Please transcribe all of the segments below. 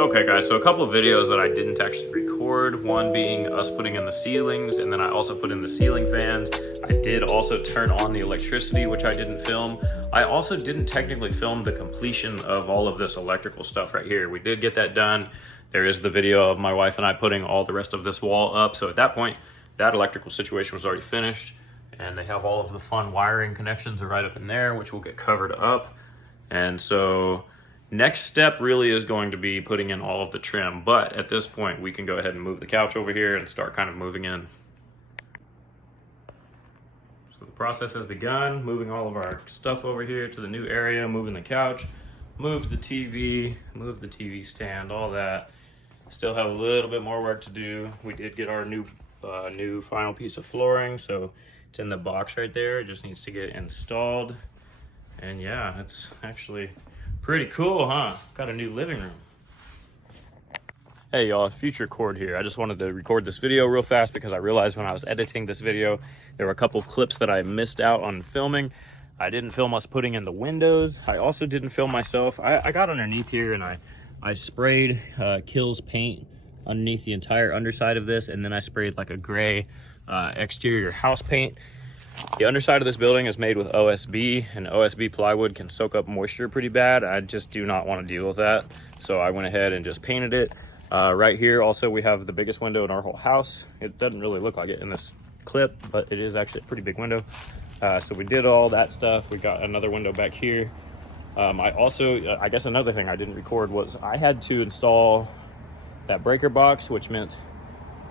Okay guys, so a couple of videos that I didn't actually record, one being us putting in the ceilings, and then I also put in the ceiling fans. I did also turn on the electricity, which I didn't film. I also didn't technically film the completion of all of this electrical stuff right here. We did get that done. There is the video of my wife and I putting all the rest of this wall up, so at that point, that electrical situation was already finished, and they have all of the fun wiring connections are right up in there, which will get covered up. And so next step really is going to be putting in all of the trim, but at this point we can go ahead and move the couch over here and start kind of moving in. So the process has begun, moving all of our stuff over here to the new area, moving the couch, moved the TV, moved the TV stand, all that. Still have a little bit more work to do. We did get our new final piece of flooring, so it's in the box right there. It just needs to get installed. And yeah, it's actually pretty cool, huh? Got a new living room. Hey y'all, Future Cord here. I just wanted to record this video real fast because I realized when I was editing this video, there were a couple of clips that I missed out on filming. I didn't film us putting in the windows. I also didn't film myself. I got underneath here and I sprayed Kills paint underneath the entire underside of this, and then I sprayed like a gray exterior house paint. The underside of this building is made with OSB, and OSB plywood can soak up moisture pretty bad. I just do not want to deal with that. So I went ahead and just painted it. Right here also we have the biggest window in our whole house. It doesn't really look like it in this clip, but it is actually a pretty big window. So we did all that stuff. We got another window back here. I guess another thing I didn't record was I had to install that breaker box, which meant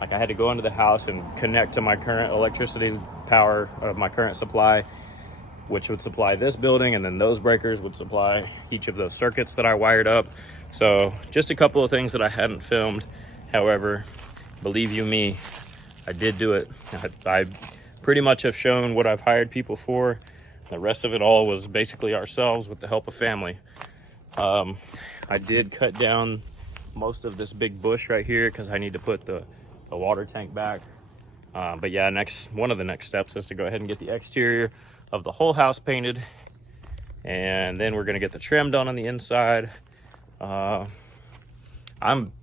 like I had to go into the house and connect to my current electricity power of my current supply, which would supply this building, and then those breakers would supply each of those circuits that I wired up. So just a couple of things that I hadn't filmed. However, believe you me, I did do it. I pretty much have shown what I've hired people for. The rest of it all was basically ourselves with the help of family. I did cut down most of this big bush right here because I need to put the water tank back. But yeah, one of the next steps is to go ahead and get the exterior of the whole house painted, and then we're gonna get the trim done on the inside. I'm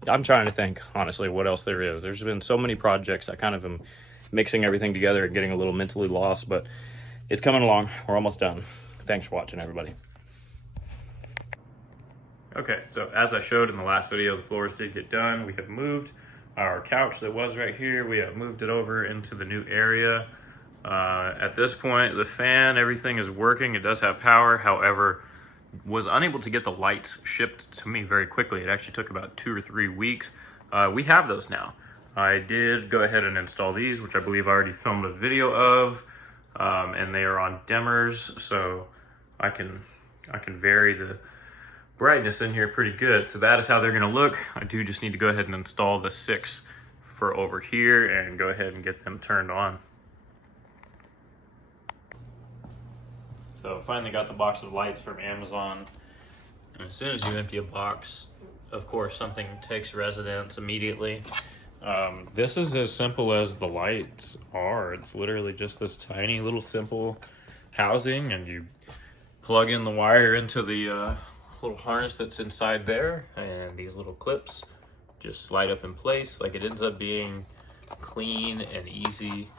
trying to think honestly what else there is. There's been so many projects. I kind of am mixing everything together and getting a little mentally lost, but it's coming along. We're almost done. Thanks for watching, everybody. Okay, so as I showed in the last video, the floors did get done. We have moved our couch that was right here. We have moved it over into the new area. At this point, the fan, everything is working. It does have power. However, was unable to get the lights shipped to me very quickly. It actually took about 2 or 3 weeks. We have those now. I did go ahead and install these, which I believe I already filmed a video of, and they are on dimmers, so I can vary the brightness in here pretty good. So that is how they're gonna look. I do just need to go ahead and install the 6 for over here and go ahead and get them turned on. So finally got the box of lights from Amazon. And as soon as you empty a box, of course, something takes residence immediately. This is as simple as the lights are. It's literally just this tiny little simple housing, and you plug in the wire into the little harness that's inside there, and these little clips just slide up in place. Like, it ends up being clean and easy,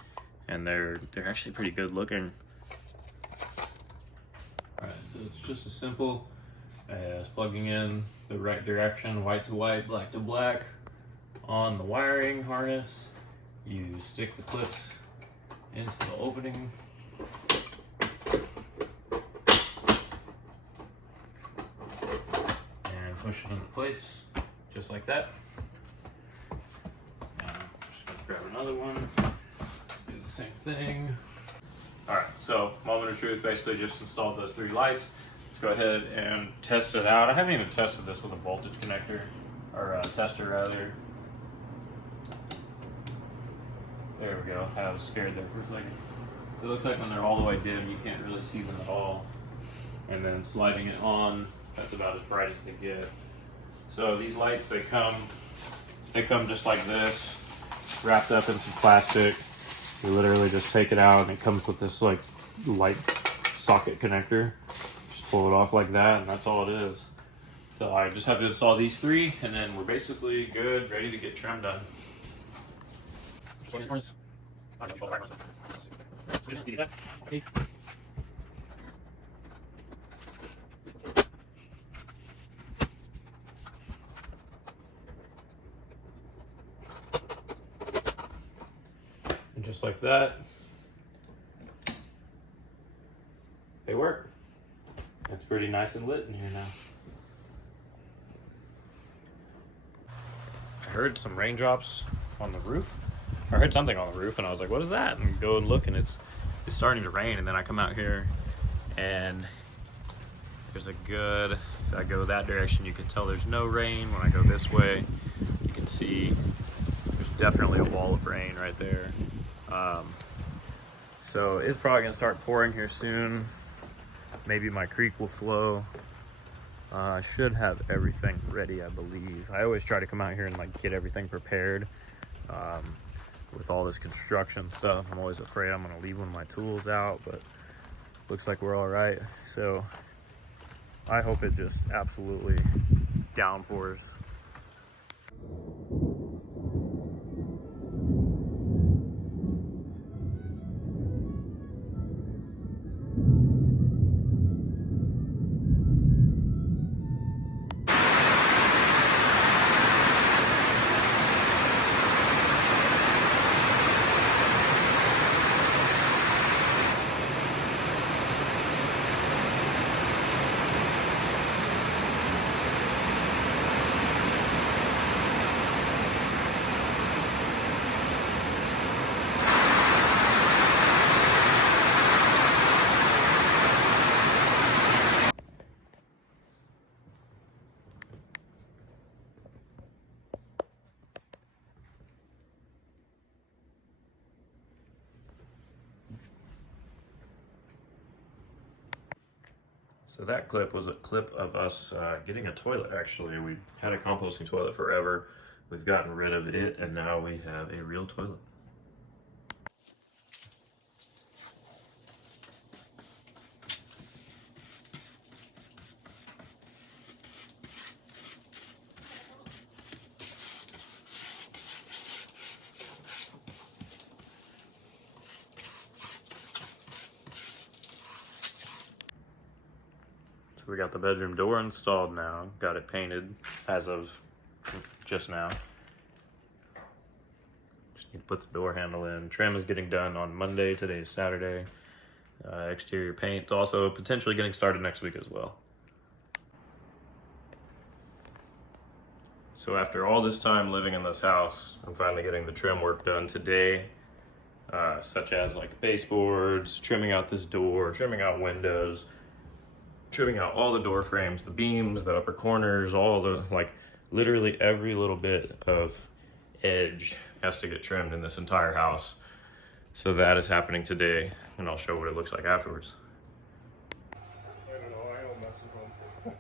and they're actually pretty good looking. All right, so it's just as simple as plugging in the right direction, white to white, black to black, on the wiring harness. You stick the clips into the opening, and push it into place, just like that. Now, I'm just gonna grab another one, do the same thing. All right, so moment of truth, basically just installed those 3 lights. Let's go ahead and test it out. I haven't even tested this with a voltage connector, or a tester rather. There we go, I was scared there for a second. So it looks like when they're all the way dim, you can't really see them at all. And then sliding it on, that's about as bright as they get. So these lights, they come just like this, wrapped up in some plastic. You literally just take it out, and it comes with this like light socket connector. Just pull it off like that, and that's all it is. So I just have to install these 3, and then we're basically good, ready to get trim done. And just like that, they work. It's pretty nice and lit in here now. I heard some raindrops on the roof. I heard something on the roof, and I was like, what is that? And go and look, and it's starting to rain. And then I come out here, and there's a good, if I go that direction, you can tell there's no rain. When I go this way, you can see there's definitely a wall of rain right there. So it's probably gonna start pouring here soon. Maybe my creek will flow. I should have everything ready, I believe. I always try to come out here and like get everything prepared. With all this construction stuff, I'm always afraid I'm gonna leave one of my tools out, but looks like we're all right. So I hope it just absolutely downpours. So that clip was a clip of us getting a toilet, actually. We had a composting toilet forever. We've gotten rid of it, and now we have a real toilet. So we got the bedroom door installed now, got it painted as of just now. Just need to put the door handle in. Trim is getting done on Monday, today is Saturday. Exterior paint also potentially getting started next week as well. So after all this time living in this house, I'm finally getting the trim work done today, such as like baseboards, trimming out this door, trimming out windows, trimming out all the door frames, the beams, the upper corners, all the, like literally every little bit of edge has to get trimmed in this entire house. So that is happening today, and I'll show what it looks like afterwards. I don't know, I don't mess with them.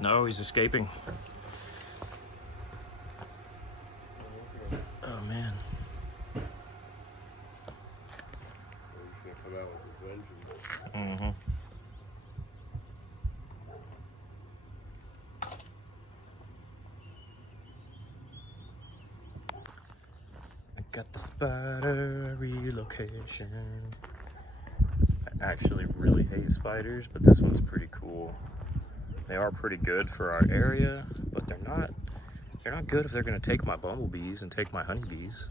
No, he's escaping. Oh man. Mm-hmm. I got the spider relocation. I actually really hate spiders, but this one's pretty cool. They are pretty good for our area, but they're They're not good if they're gonna take my bumblebees and take my honeybees.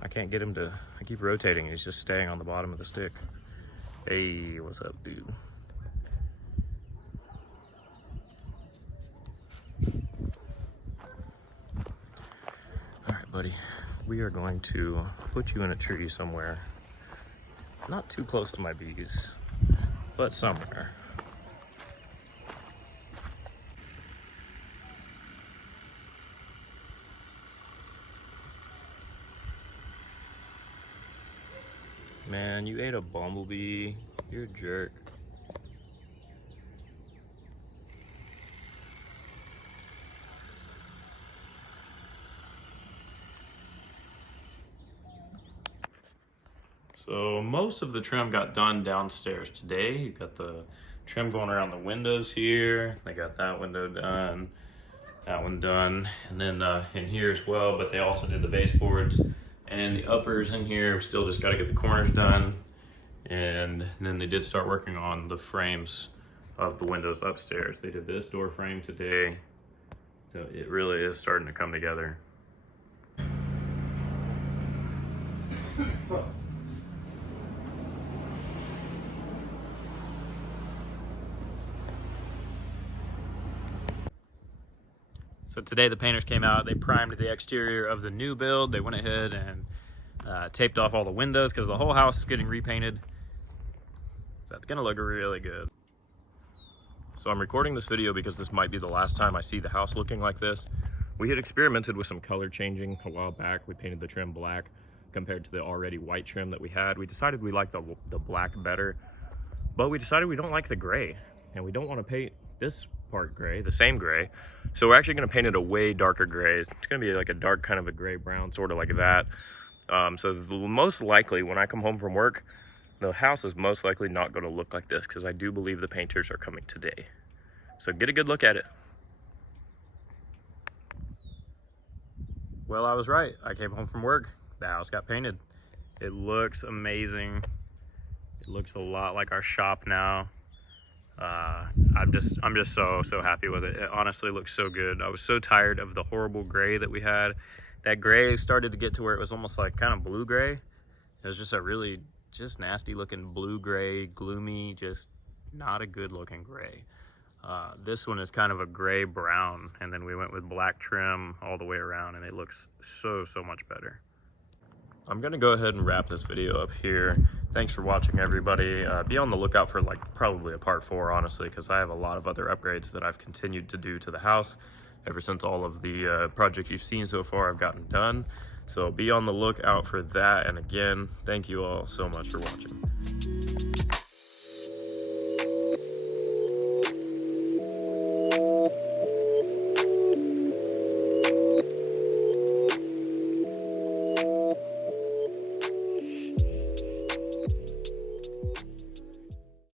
I can't get him to, I keep rotating, he's just staying on the bottom of the stick. Hey, what's up, dude? All right, buddy, we are going to put you in a tree somewhere. Not too close to my bees, but somewhere. Man, you ate a bumblebee. You're a jerk. So most of the trim got done downstairs today. You got the trim going around the windows here. They got that window done, that one done, and then in here as well, but they also did the baseboards and the uppers in here. Still just got to get the corners done. And then they did start working on the frames of the windows upstairs. They did this door frame today. So it really is starting to come together. So today the painters came out, they primed the exterior of the new build. They went ahead and taped off all the windows because the whole house is getting repainted. So that's gonna look really good. So I'm recording this video because this might be the last time I see the house looking like this. We had experimented with some color changing a while back. We painted the trim black compared to the already white trim that we had. We decided we liked the black better, but we decided we don't like the gray, and we don't want to paint this part gray, the same gray. So we're actually going to paint it a way darker gray. It's going to be like a dark kind of a gray brown, sort of like that. So most likely when I come home from work, the house is most likely not going to look like this because I do believe the painters are coming today. So get a good look at it. Well, I was right. I came home from work. The house got painted. It looks amazing. It looks a lot like our shop now. I'm just so happy with it. It honestly looks so good. I was so tired of the horrible gray that we had. That gray started to get to where it was almost like kind of blue gray. It was just a really just nasty looking blue gray, gloomy, just not a good looking gray. This one is kind of a gray brown, and then we went with black trim all the way around, and it looks so much better. I'm gonna go ahead and wrap this video up here. Thanks for watching, everybody. Be on the lookout for like probably a part 4, honestly, because I have a lot of other upgrades that I've continued to do to the house ever since all of the projects you've seen so far have gotten done. So be on the lookout for that. And again, thank you all so much for watching.